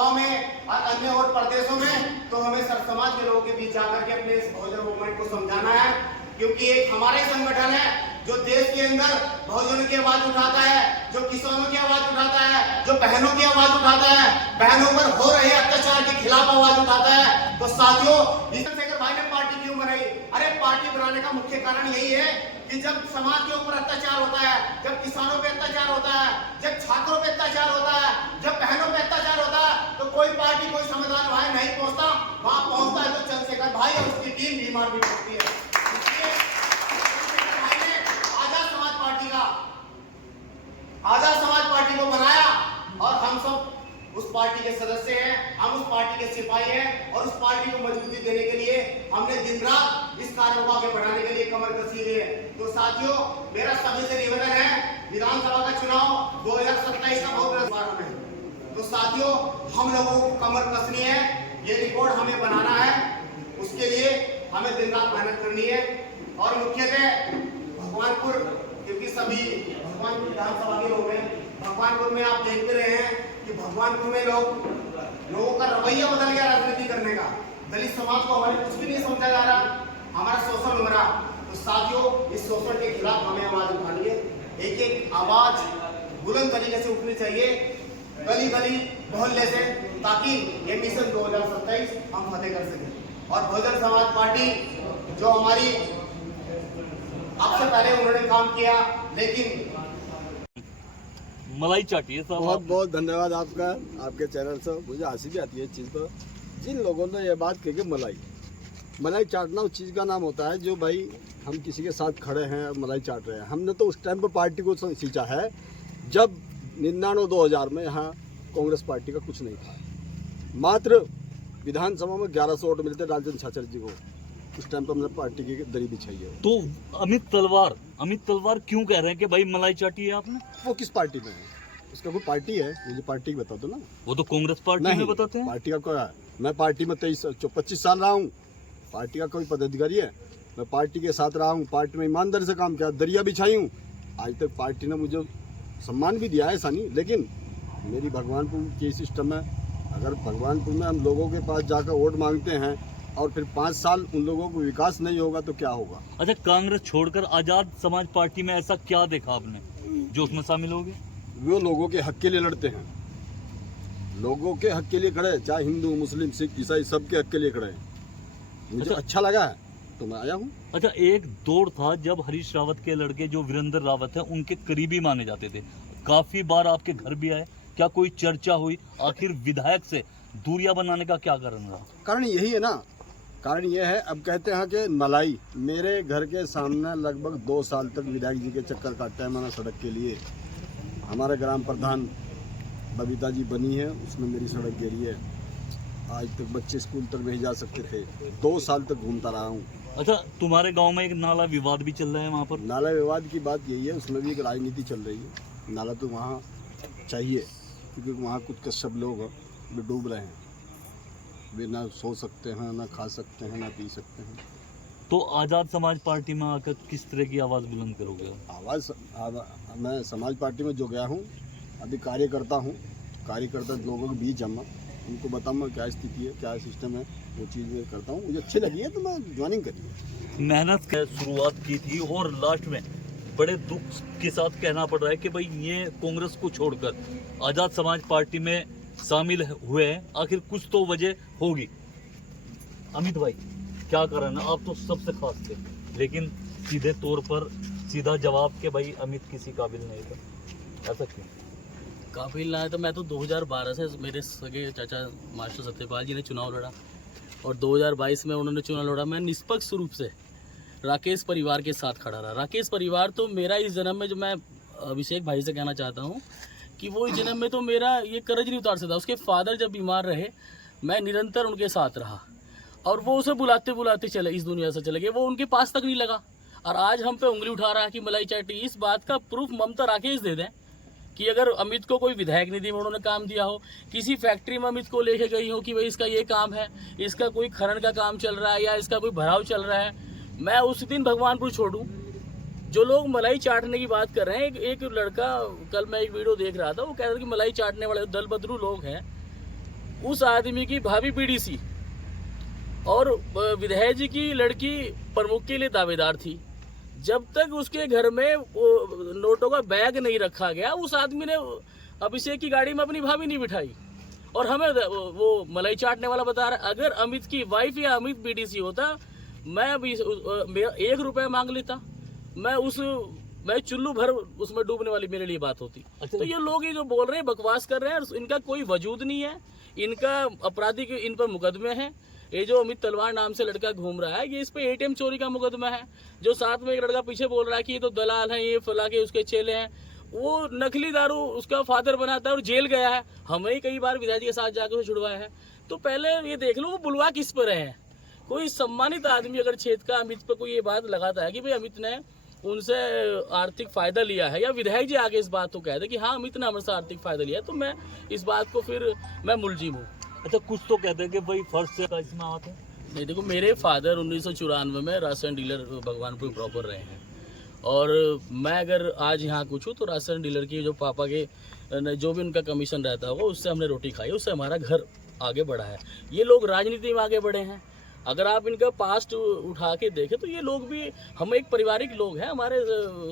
दबाव में और अन्य और प्रदेशों में, तो हमें सर समाज के लोगों के बीच जाकर के अपने इस बहुजन मूवमेंट को समझाना है, क्योंकि एक हमारा ही संगठन है जो देश के अंदर बहुजनों की आवाज उठाता है, जो किसानों की आवाज उठाता है, जो बहनों की आवाज उठाता है, बहनों पर हो रहे अत्याचार के खिलाफ आवाज उठाता है। तो साथियों, चंद्रशेखर भाई ने पार्टी क्यों बनाई? अरे पार्टी बनाने का मुख्य कारण यही है कि जब समाज के ऊपर अत्याचार होता है, जब किसानों पे अत्याचार होता है, जब छात्रों पे अत्याचार होता है, जब बहनों पे अत्याचार होता है, तो कोई पार्टी कोई समाधान वहां नहीं पहुंचता। वहां पहुंचता है तो चंद्रशेखर भाई और उसकी टीम बीमार भी पड़ती है। आजाद समाज पार्टी को बनाया और हम सब उस पार्टी के सदस्य हैं, हम उस पार्टी के सिपाही हैं, और उस पार्टी को मजबूती देने के लिए हमने दिन रात इस कार्य को आगे बढ़ाने के लिए कमर कसी है। तो साथियों, मेरा सभी से निवेदन है, विधानसभा का चुनाव 2027 का बहुत बड़ा है, तो साथियों हम लोगों को कमर कसनी है, ये रिकॉर्ड हमें बनाना है, उसके लिए हमें दिन रात मेहनत करनी है। और मुख्यतः भगवानपुर, क्योंकि सभी भगवानपुर विधानसभा के लोग हैं, भगवानपुर में आप देखते रहे हैं कि भगवानपुर में लोगों का रवैया बदल गया राजनीति करने का। दलित समाज को हमारे कुछ भी नहीं समझा जा रहा, हमारा शोषण हो रहा। तो साथियों, इस शोषण के खिलाफ हमें आवाज उठानी है, एक एक आवाज बुलंद तरीके से उठनी चाहिए, गली गली मोहल्ले से, ताकि ये मिशन 2027 हम फतेह कर सकें। और बहुजन समाज पार्टी जो हमारी आपसे पहले उन्होंने काम किया, लेकिन मलाई चाटी है। बहुत बहुत धन्यवाद आपका, आपके चैनल से। मुझे हंसी भी आती है इस चीज़ पर, जिन लोगों ने ये बात कही कि मलाई चाटना उस चीज़ का नाम होता है जो भाई हम किसी के साथ खड़े हैं और मलाई चाट रहे हैं। हमने तो उस टाइम पर पार्टी को सींचा है जब 99-2000 में यहाँ कांग्रेस पार्टी का कुछ नहीं था, मात्र विधानसभा में 1100 वोट मिलते राजेंद्र छाछर जी को। उस टाइम पर हमने पार्टी की दरी बिछाई है। तो अमित तलवार क्यों कह रहे हैं कि भाई मलाई चाटी है आपने? वो किस पार्टी में है? उसका कोई पार्टी है? मुझे पार्टी बता दो ना। वो तो कांग्रेस पार्टी में बताते हैं। पार्टी का क्या है? मैं पार्टी में 25 साल रहा हूँ, पार्टी का कोई पदाधिकारी है? मैं पार्टी के साथ रहा हूँ, पार्टी में ईमानदारी से काम किया, दरिया बिछाई हूँ। आज तक पार्टी ने मुझे सम्मान भी दिया है, ऐसा नहीं। लेकिन मेरी भगवानपुर की सिस्टम है, अगर भगवानपुर में हम लोगों के पास जाकर वोट मांगते हैं और फिर 5 साल उन लोगों को विकास नहीं होगा तो क्या होगा? अच्छा, कांग्रेस छोड़कर आजाद समाज पार्टी में ऐसा क्या देखा आपने जो उसमें शामिल हो गए? वो लोगों के हक के लिए लड़ते हैं, लोगों के हक के लिए खड़े, चाहे हिंदू मुस्लिम सिख ईसाई सबके हक के लिए खड़े हैं। मुझे अच्छा लगा है तो मैं आया हूँ। अच्छा, एक दौर था जब हरीश रावत के लड़के जो वीरेंद्र रावत है उनके करीबी माने जाते थे, काफी बार आपके घर भी आए, क्या कोई चर्चा हुई? आखिर विधायक से दूरियां बनाने का क्या कारण रहा? कारण यही है ना, कारण ये है, अब कहते हैं कि मलाई मेरे घर के सामने लगभग 2 साल तक विधायक जी के चक्कर काटता है मैंने सड़क के लिए। हमारे ग्राम प्रधान बबीता जी बनी है, उसने मेरी सड़क घेरी है। आज तक बच्चे स्कूल तक नहीं जा सकते थे, 2 साल तक घूमता रहा हूँ। अच्छा, तुम्हारे गांव में एक नाला विवाद भी चल रहा है वहाँ पर? नाला विवाद की बात यही है, उसमें भी एक राजनीति चल रही है। नाला तो वहाँ चाहिए, क्योंकि वहाँ कुछ कश्यप लोग भी डूब रहे हैं, वे ना सो सकते हैं, ना खा सकते हैं, ना पी सकते हैं। तो आजाद समाज पार्टी में आकर किस तरह की आवाज़ बुलंद करोगे? मैं समाज पार्टी में जो गया हूँ, अभी कार्यकर्ता लोगों के बीच जाऊँगा, उनको बताऊँगा क्या स्थिति है, क्या सिस्टम है, वो चीज़ मैं करता हूँ। मुझे अच्छी लगी है तो मैं ज्वाइनिंग करी है। मेहनत की शुरुआत की थी और लास्ट में बड़े दुख के साथ कहना पड़ रहा है कि भाई ये कांग्रेस को छोड़कर आजाद समाज पार्टी में शामिल हुए हैं, आखिर कुछ तो वजह होगी। अमित भाई, क्या कारण है? आप तो सबसे खास थे, लेकिन सीधे तौर पर सीधा जवाब कि भाई अमित किसी काबिल नहीं था, ऐसा क्यों? काबिल ना है तो मैं तो 2012 से मेरे सगे चाचा मास्टर सत्यपाल जी ने चुनाव लड़ा, और 2022 में उन्होंने चुनाव लड़ा। मैं निष्पक्ष रूप से राकेश परिवार के साथ खड़ा रहा। राकेश परिवार तो मेरा इस जन्म में, जो मैं अभिषेक भाई से कहना चाहता हूँ कि वो इस जन्म में तो मेरा ये कर्ज नहीं उतार सकता। उसके फादर जब बीमार रहे, मैं निरंतर उनके साथ रहा, और वो उसे बुलाते बुलाते चले, इस दुनिया से चले गए, वो उनके पास तक नहीं लगा। और आज हम पे उंगली उठा रहा है कि मलाई चाटी। इस बात का प्रूफ ममता राकेश दे दें कि अगर अमित को कोई विधायक निधि में उन्होंने काम दिया हो, किसी फैक्ट्री में अमित को लेके गई हो कि भाई इसका ये काम है, इसका कोई खनन का काम चल रहा है या इसका कोई भराव चल रहा है, मैं उस दिन भगवानपुर छोड़ूं। जो लोग मलाई चाटने की बात कर रहे हैं, एक लड़का, कल मैं एक वीडियो देख रहा था, वो कह रहा था कि मलाई चाटने वाले दल बदरू लोग हैं। उस आदमी की भाभी बीडीसी और विधायक जी की लड़की प्रमुख के लिए दावेदार थी। जब तक उसके घर में नोटों का बैग नहीं रखा गया, उस आदमी ने अभिषेक की गाड़ी में अपनी भाभी नहीं बिठाई। और हमें वो मलाई चाटने वाला बता रहा है, अगर अमित की वाइफ या अमित बीडीसी होता, मैं अभी 1 रुपया मांग लेता, मैं चुल्लू भर उसमें डूबने वाली मेरे लिए बात होती। तो ये लोग ये जो बोल रहे हैं, बकवास कर रहे हैं, इनका कोई वजूद नहीं है। इनका आपराधिक इन पर मुकदमे हैं। ये जो अमित तलवार नाम से लड़का घूम रहा है, ये इस पे एटीएम चोरी का मुकदमा है। जो साथ में एक लड़का पीछे बोल रहा है कि ये तो दलाल है, ये फला के उसके चेले हैं, वो नकली दारू उसका फादर बनाता है और जेल गया है। हमें ही कई बार विधायक के साथ जाकर छुड़वाया है। तो पहले ये देख लो वो बुलवा किस पर रहे हैं। कोई सम्मानित आदमी अगर क्षेत्र का अमित पर कोई ये बात लगाता है कि भाई अमित ने उनसे आर्थिक फायदा लिया है, या विधायक जी आगे इस बात को कहते कि हाँ अमित ने हमसे आर्थिक फायदा लिया है, तो मैं इस बात को फिर मैं मुलजिम हूँ। अच्छा, कुछ तो कहते हैं कि भाई फर्ज से इसमें आते हैं। नहीं, देखो मेरे फादर 1994 में राशन डीलर भगवानपुर प्रॉपर रहे हैं, और मैं अगर आज यहाँ कुछ हूँ तो राशन डीलर की जो पापा के जो भी उनका कमीशन रहता होगा उससे हमने रोटी खाई, उससे हमारा घर आगे बढ़ा है। ये लोग राजनीति में आगे बढ़े हैं। अगर आप इनका पास्ट उठा के देखें तो ये लोग भी, हम एक पारिवारिक लोग हैं, हमारे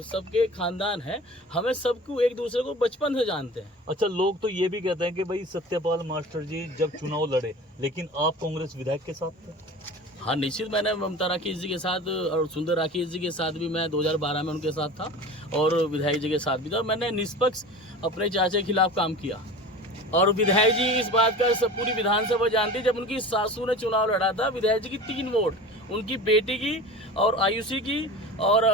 सबके खानदान है, हमें सबको एक दूसरे को बचपन से जानते हैं। अच्छा, लोग तो ये भी कहते हैं कि भाई सत्यपाल मास्टर जी जब चुनाव लड़े, लेकिन आप कांग्रेस विधायक के साथ थे। हाँ निश्चित, मैंने ममता राकेश जी के साथ और सुंदर राकेश जी के साथ भी मैं 2012 में उनके साथ था, और विधायक जी के साथ भी था। मैंने निष्पक्ष अपने चाचा के खिलाफ काम किया, और विधायक जी इस बात का सब पूरी विधानसभा जानती है। जब उनकी सासू ने चुनाव लड़ा था, विधायक जी की 3 वोट, उनकी बेटी की और आयुषी की और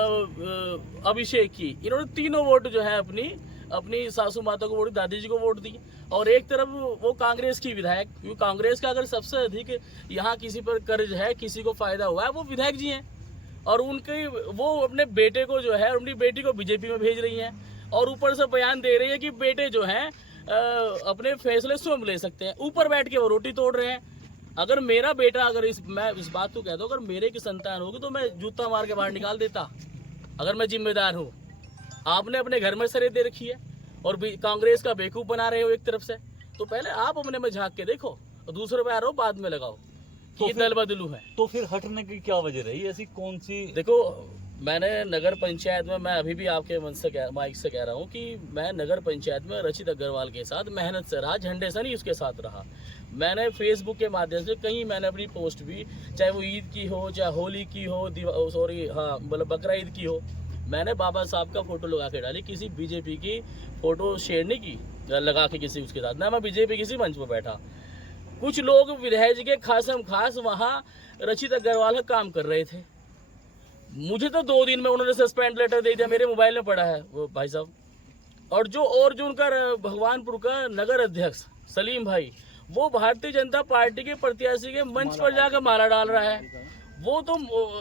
अभिषेक की, इन्होंने तीनों वोट जो है अपनी सासू माता को वोट, दादी जी को वोट दी। और एक तरफ वो कांग्रेस की विधायक, क्योंकि कांग्रेस का अगर सबसे अधिक यहाँ किसी पर कर्ज है, किसी को फायदा हुआ है, वो विधायक जी हैं। और उनके वो अपने बेटे को जो है, अपनी बेटी को बीजेपी में भेज रही हैं, और ऊपर से बयान दे रही है कि बेटे जो हैं अपने फैसले स्वयं ले सकते हैं। ऊपर बैठ के वो रोटी तोड़ रहे हैं। अगर मेरा बेटा, अगर मैं इस बात को कहता हूँ, अगर मेरे की संतान होगी तो मैं जूता मार के बाहर निकाल देता, अगर मैं जिम्मेदार हूँ। आपने अपने घर में सरे दे रखी है और कांग्रेस का बेवकूफ़ बना रहे हो एक तरफ से। तो पहले आप अपने में झांक के देखो, और दूसरे पे आ रहो बाद में लगाओ कि तो दल बदलू है। तो फिर हटने की क्या वजह रही? ऐसी कौन सी? देखो, मैंने नगर पंचायत में, मैं अभी भी आपके मन से माइक से कह रहा हूँ कि मैं नगर पंचायत में रचित अग्रवाल के साथ मेहनत से रहा, झंडे से नहीं उसके साथ रहा। मैंने फेसबुक के माध्यम से कहीं मैंने अपनी पोस्ट भी, चाहे वो ईद की हो, चाहे होली की हो, मतलब बकरा ईद की हो, मैंने बाबा साहब का फोटो लगा के डाली। किसी बीजेपी की फोटो शेयर नहीं की लगा के किसी उसके साथ, ना मैं बीजेपी किसी मंच पर बैठा। कुछ लोग विधायक जी के खास वहाँ रचित अग्रवाल का काम कर रहे थे। मुझे तो 2 दिन में उन्होंने सस्पेंड लेटर दे दिया, मेरे मोबाइल में पड़ा है वो भाई साहब। और जो उनका भगवानपुर का नगर अध्यक्ष सलीम भाई, वो भारतीय जनता पार्टी के प्रत्याशी के मंच पर जाकर माला डाल रहा है। वो तो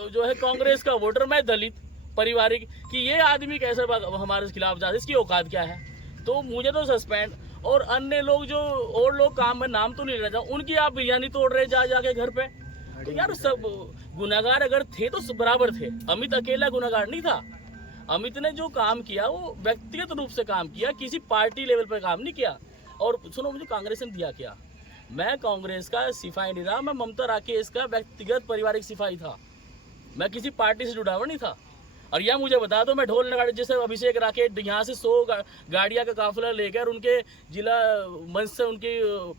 जो है कांग्रेस का वोटर, मैं दलित पारिवारिक, कि ये आदमी कैसे हमारे खिलाफ जाता है, इसकी औकात क्या है। तो मुझे तो सस्पेंड, और अन्य लोग जो और लोग काम में नाम तो नहीं लेना चाहूँ, उनकी आप बिरयानी तोड़ रहे जाके घर पे। तो यार सब गुनाहगार अगर थे तो बराबर थे, अमित अकेला गुनाहगार नहीं था। अमित ने जो काम किया वो व्यक्तिगत रूप से काम किया, किसी पार्टी लेवल पर काम नहीं किया। और सुनो, मुझे कांग्रेस ने दिया क्या? मैं कांग्रेस का सिपाही नहीं रहा, मैं ममता राकेश का व्यक्तिगत पारिवारिक सिपाही था, मैं किसी पार्टी से जुड़ा हुआ नहीं था। और यह मुझे बता दो, मैं ढोल नगाड़े जैसे अभिषेक राकेश यहाँ से 100 गाड़ियाँ का काफिला लेकर उनके जिला मंच से उनकी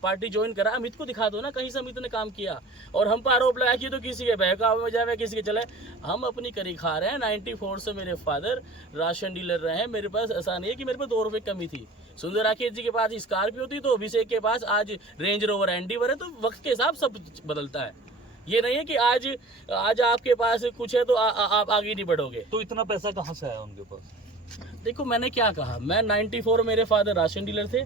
पार्टी ज्वाइन करा। अमित को दिखा दो ना कहीं से अमित ने काम किया। और हम पर आरोप लगाया कि तो किसी के बहकावे में जाए, किसी के चले। हम अपनी करी खा रहे हैं। 94 से मेरे फादर राशन डीलर रहे हैं। मेरे पास ऐसा नहीं है कि मेरे पास 2 रुपये कमी थी। सुंदर राकेश जी के पास स्कॉर्पियो थी तो अभिषेक के पास आज रेंज रोवर एंडीवर है। तो वक्त के हिसाब सब बदलता है। ये नहीं है कि आज आपके पास कुछ है तो आप आगे नहीं बढ़ोगे। तो इतना पैसा कहाँ से आया उनके पास? देखो मैंने क्या कहा, मैं 94 मेरे फादर राशन डीलर थे,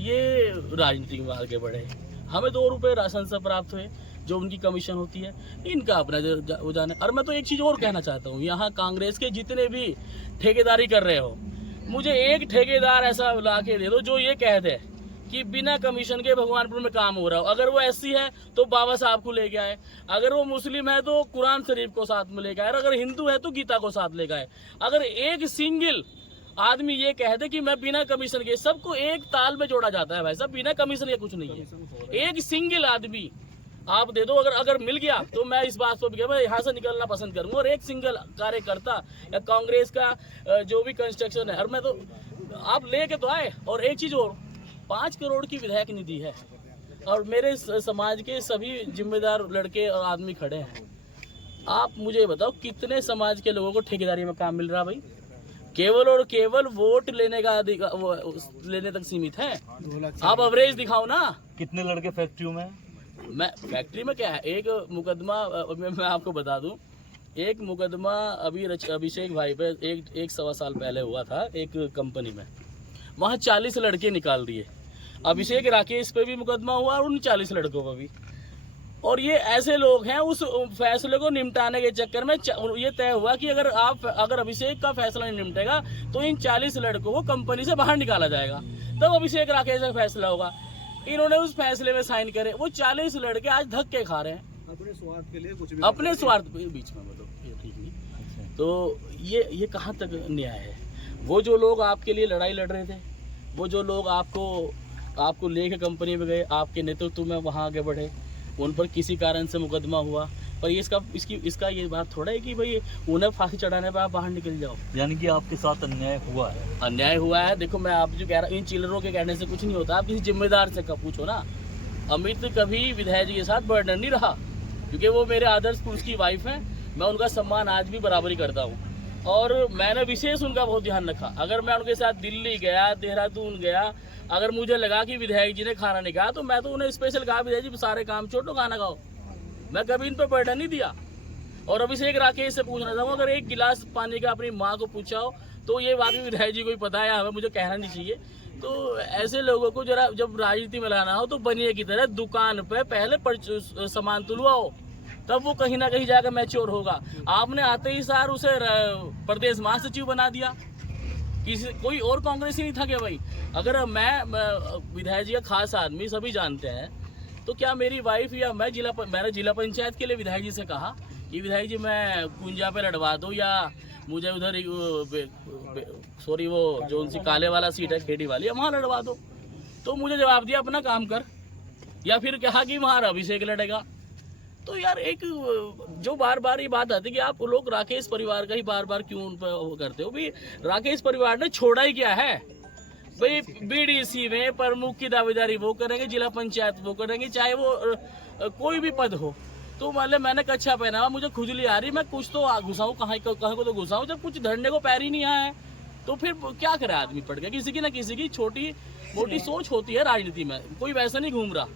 ये राजनीति में आगे बढ़े। हमें 2 रुपये राशन से प्राप्त हुए जो उनकी कमीशन होती है, इनका अपना वो जाने। और मैं तो एक चीज़ और कहना चाहता हूँ, यहाँ कांग्रेस के जितने भी ठेकेदारी कर रहे हो, मुझे एक ठेकेदार ऐसा ला के दे दो जो ये कह दे कि बिना कमीशन के भगवानपुर में काम हो रहा हो। अगर वो एससी है तो बाबा साहब को लेके आए, अगर वो मुस्लिम है तो कुरान शरीफ को साथ में लेके आए, अगर हिंदू है तो गीता को साथ लेके आए। अगर एक सिंगल आदमी ये कह दे कि मैं बिना कमीशन के, सबको एक ताल में जोड़ा जाता है भाई साहब, बिना कमीशन के कुछ नहीं है। एक सिंगल आदमी आप दे दो, अगर मिल गया तो मैं इस बात पर मैं यहाँ से निकलना पसंद करूंगा। और एक सिंगल कार्यकर्ता या कांग्रेस का जो भी कंस्ट्रक्शन है, और मैं तो आप लेके तो आए। और एक चीज और, 5 करोड़ की विधायक निधि है और मेरे समाज के सभी जिम्मेदार लड़के और आदमी खड़े हैं। आप मुझे बताओ कितने समाज के लोगों को ठेकेदारी में काम मिल रहा भाई? केवल और केवल वोट लेने का लेने तक सीमित है। आप एवरेज दिखाओ ना। कितने लड़के फैक्ट्रियों में? मैं फैक्ट्री में क्या है, एक मुकदमा मैं आपको बता दूं, एक मुकदमा अभी अभिषेक भाई पे एक सवा साल पहले हुआ था एक कंपनी में, वहाँ 40 लड़के निकाल दिए। अभिषेक राकेश पे भी मुकदमा हुआ और उन 40 लड़कों पर भी। और ये ऐसे लोग हैं, उस फैसले को निपटाने के चक्कर में ये तय हुआ कि अगर अभिषेक का फैसला नहीं निपटेगा तो इन 40 लड़कों को कंपनी से बाहर निकाला जाएगा, तब अभिषेक राकेश का फैसला होगा। इन्होंने उस फैसले में साइन करे, वो 40 लड़के आज धक्के खा रहे हैं अपने स्वार्थ के लिए, कुछ भी अपने स्वार्थ बीच में। मतलब ये ठीक नहीं। तो ये कहाँ तक न्याय है? वो जो लोग आपके लिए लड़ाई लड़ रहे थे, वो जो लोग आपको लेके कंपनी में गए, आपके नेतृत्व में वहाँ आगे बढ़े, उन पर किसी कारण से मुकदमा हुआ, पर इसका ये बात थोड़ा है कि भाई उन्हें फांसी चढ़ाने पर आप बाहर निकल जाओ। यानी कि आपके साथ अन्याय हुआ है? अन्याय हुआ है। देखो मैं आप जो कह रहा हूँ, इन चिल्लरों के कहने से कुछ नहीं होता। आप किसी जिम्मेदार से पूछो ना। अमित कभी विधायक जी के साथ बर्डन नहीं रहा, क्योंकि वो मेरे आदर्श पुरुष की वाइफ है। मैं उनका सम्मान आज भी बराबरी करता हूँ और मैंने विशेष उनका बहुत ध्यान रखा। अगर मैं उनके साथ दिल्ली गया, देहरादून गया, अगर मुझे लगा कि विधायक जी ने खाना नहीं खाया तो मैं तो उन्हें स्पेशल कहा, विधायक जी सारे काम छोड़ो, खाना खाओ। मैं कभी इन पर बर्डन नहीं दिया। और अभिषेक राकेश से पूछना चाहूँगा, अगर एक गिलास पानी का अपनी माँ को पूछा हो तो ये वाकई विधायक जी को ही पता है, हमें मुझे कहना नहीं चाहिए। तो ऐसे लोगों को जरा जब राजनीति में लाना हो तो बनिए की तरह दुकान पे पहले सामान तुलवाओ, तब वो कहीं ना कहीं जाकर मैच्योर होगा। आपने आते ही सार उसे प्रदेश महासचिव बना दिया। कोई और कांग्रेस ही नहीं था क्या भाई? अगर मैं विधायक जी का खास आदमी, सभी जानते हैं, तो क्या मेरी वाइफ या मैंने जिला पंचायत के लिए विधायक जी से कहा कि विधायक जी मैं कुंजा पे लड़वा दो, या मुझे उधर सॉरी वो जो उनसी काले वाला सीट है खेड़ी वाली, वहाँ लड़वा दो? तो मुझे जवाब दिया अपना काम कर, या फिर कहा कि वहाँ अभिषेक लड़ेगा। तो यार एक जो बार बार ये बात आती है कि आप लोग राकेश परिवार का ही बार बार क्यों उन पर वो करते हो? भी राकेश परिवार ने छोड़ा ही क्या है भाई? बीडीसी में प्रमुख की दावेदारी वो करेंगे, जिला पंचायत वो करेंगे, चाहे वो कोई भी पद हो। तो मतलब मैंने कच्छा पहना हुआ, मुझे खुजली आ रही, मैं कुछ तो घुसाऊं, कहाँ को तो घुसाऊं, जब कुछ धरने को पैर ही नहीं आया है तो फिर क्या करे आदमी? पड़ गया। किसी की ना किसी की छोटी मोटी सोच होती है राजनीति में, कोई वैसा नहीं घूम रहा।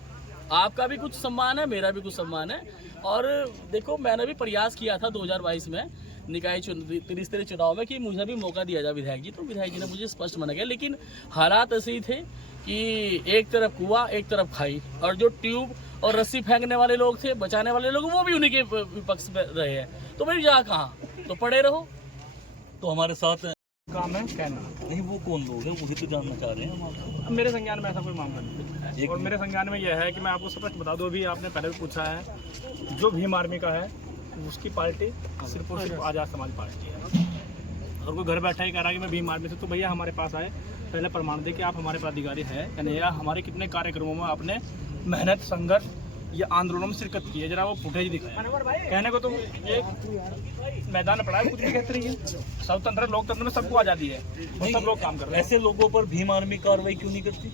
आपका भी कुछ सम्मान है, मेरा भी कुछ सम्मान है। और देखो मैंने भी प्रयास किया था 2022 में निकाय त्रिस्तरीय चुनाव में कि मुझे भी मौका दिया जाए विधायक जी, तो विधायक जी ने मुझे स्पष्ट मना किया। लेकिन हालात ऐसे ही थे कि एक तरफ कुआं एक तरफ खाई, और जो ट्यूब और रस्सी फेंकने वाले लोग थे, बचाने वाले लोग, वो भी उन्हीं के विपक्ष में रहे हैं। तो भाई जा कहाँ, तो पड़े रहो। तो हमारे साथ काम है कहना नहीं, वो कौन लोग हैं वही तो जानना चाह रहे हैं हम। अब मेरे संज्ञान में ऐसा कोई मामला नहीं है। और मेरे संज्ञान में यह है कि मैं आपको स्पष्ट बता दूं, अभी आपने पहले भी पूछा है, जो भीम आर्मी का है उसकी पार्टी सिर्फ और सिर्फ आज़ाद समाज पार्टी है। अगर कोई घर बैठा ही कह रहा है कि मैं भीम आर्मी से, तो भैया हमारे पास आए, पहले प्रमाण दे कि आप हमारे पदाधिकारी है या नहीं, या हमारे कितने कार्यक्रमों में आपने मेहनत, संघर्ष या आंदोलनों में शिरकत की है, जरा वो फुटेज दिखाए। कहने को तो एक मैदान पड़ा है, कुछ भी कहते रहिए। स्वतंत्र लोकतंत्र में सबको आज़ादी है, वो सब लोग काम कर रहे हैं। ऐसे लोगों पर भीम आर्मी कार्रवाई क्यों नहीं करती?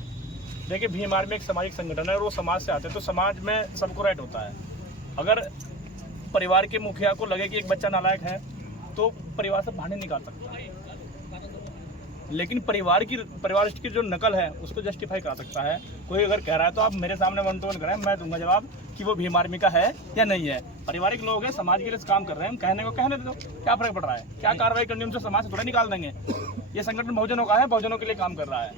देखिए भीम आर्मी एक सामाजिक संगठन है और वो समाज से आते हैं, तो समाज में सबको राइट होता है। अगर परिवार के मुखिया को लगे कि एक बच्चा नालायक है तो परिवार से बाहर नहीं निकाल सकता, लेकिन परिवार की जो नकल है उसको जस्टिफाई करा सकता है। कोई अगर कह रहा है तो आप मेरे सामने 1 to 1 कराएं, मैं दूंगा जवाब कि वो भीम आर्मी का है या नहीं है। पारिवारिक लोग हैं, समाज के लिए काम कर रहे हैं, हम कहने को कहने दो, क्या फर्क पड़ रहा है? क्या कार्रवाई करनी, उनसे समाज से थोड़ा निकाल देंगे। ये संगठन बहुजनों का है, बहुजनों के लिए काम कर रहा है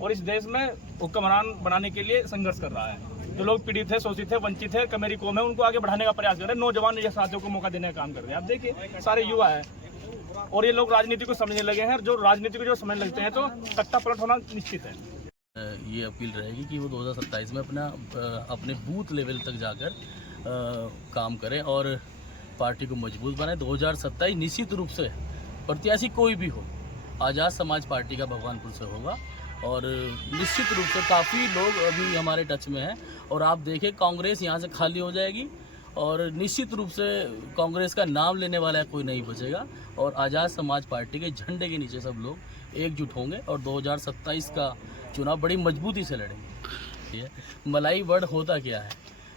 और इस देश में हुक्मरान बनाने के लिए संघर्ष कर रहा है। जो लोग पीड़ित थे, शोषित थे, वंचित है, कमेरी कौम है, उनको आगे बढ़ाने का प्रयास कर रहे हैं। नौजवान या साथियों को मौका देने का काम कर रहे हैं। आप देखिए सारे युवा है और ये लोग राजनीति को समझने लगे हैं। जो राजनीति को जो समझ लगते हैं तो तख्ता पलट होना निश्चित है। ये अपील रहेगी कि वो 2027 में अपने बूथ लेवल तक जाकर काम करें और पार्टी को मजबूत बनाए। 2027 निश्चित रूप से प्रत्याशी कोई भी हो, आज़ाद समाज पार्टी का भगवानपुर से होगा। और निश्चित रूप से काफ़ी लोग अभी हमारे टच में हैं और आप देखें कांग्रेस यहाँ से खाली हो जाएगी और निश्चित रूप से कांग्रेस का नाम लेने वाला कोई नहीं बचेगा और आज़ाद समाज पार्टी के झंडे के नीचे सब लोग एकजुट होंगे और 2027 का चुनाव बड़ी मजबूती से लड़ेंगे। मलाई वर्ड होता क्या है,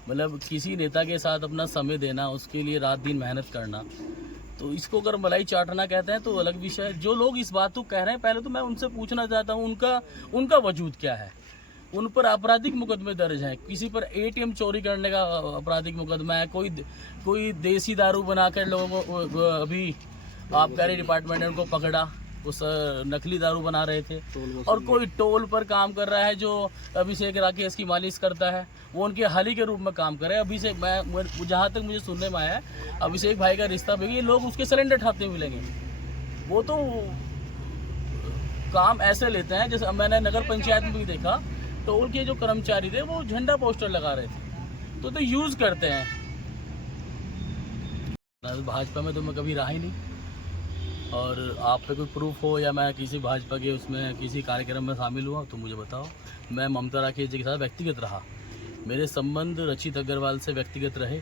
मतलब किसी नेता के साथ अपना समय देना, उसके लिए रात दिन मेहनत करना, तो इसको अगर मलाई चाटना कहते हैं तो अलग विषय है। जो लोग इस बात को कह रहे हैं पहले तो मैं उनसे पूछना चाहता हूँ उनका वजूद क्या है। उन पर आपराधिक मुकदमे दर्ज हैं, किसी पर ATM चोरी करने का आपराधिक मुकदमा है, कोई देसी दारू बनाकर लोगों को अभी आबकारी डिपार्टमेंट ने उनको पकड़ा, उस नकली दारू बना रहे थे। और कोई टोल पर काम कर रहा है जो अभिषेक राकेश की मालिश करता है, वो उनके हाली के रूप में काम कर रहे हैं। अभिषेक, मैं जहाँ तक मुझे सुनने में आया है अभिषेक भाई का रिश्ता भी, ये लोग उसके सिलेंडर ठाते मिलेंगे। वो तो काम ऐसे लेते हैं जैसे मैंने नगर पंचायत में भी देखा, टोल के जो कर्मचारी थे वो झंडा पोस्टर लगा रहे थे, तो यूज़ करते हैं। भाजपा में तो मैं कभी रहा ही नहीं, और आप पे कोई प्रूफ हो या मैं किसी भाजपा के उसमें किसी कार्यक्रम में शामिल हुआ तो मुझे बताओ। मैं ममता राकेश जी के साथ व्यक्तिगत रहा, मेरे संबंध रचित अग्रवाल से व्यक्तिगत रहे।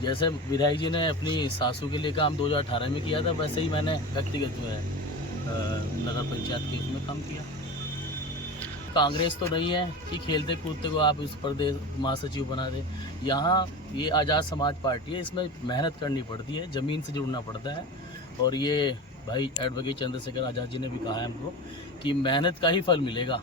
जैसे विधायक जी ने अपनी सासू के लिए काम 2018 में किया था, वैसे ही मैंने व्यक्तिगत में नगर पंचायत के उसमें काम किया। कांग्रेस तो नहीं है कि खेलते कूदते को आप इस प्रदेश महासचिव बना दें। यहाँ ये आज़ाद समाज पार्टी है, इसमें मेहनत करनी पड़ती है, ज़मीन से जुड़ना पड़ता है। और ये भाई एडवोकेट चंद्रशेखर आज़ाद जी ने भी कहा है हमको कि मेहनत का ही फल मिलेगा।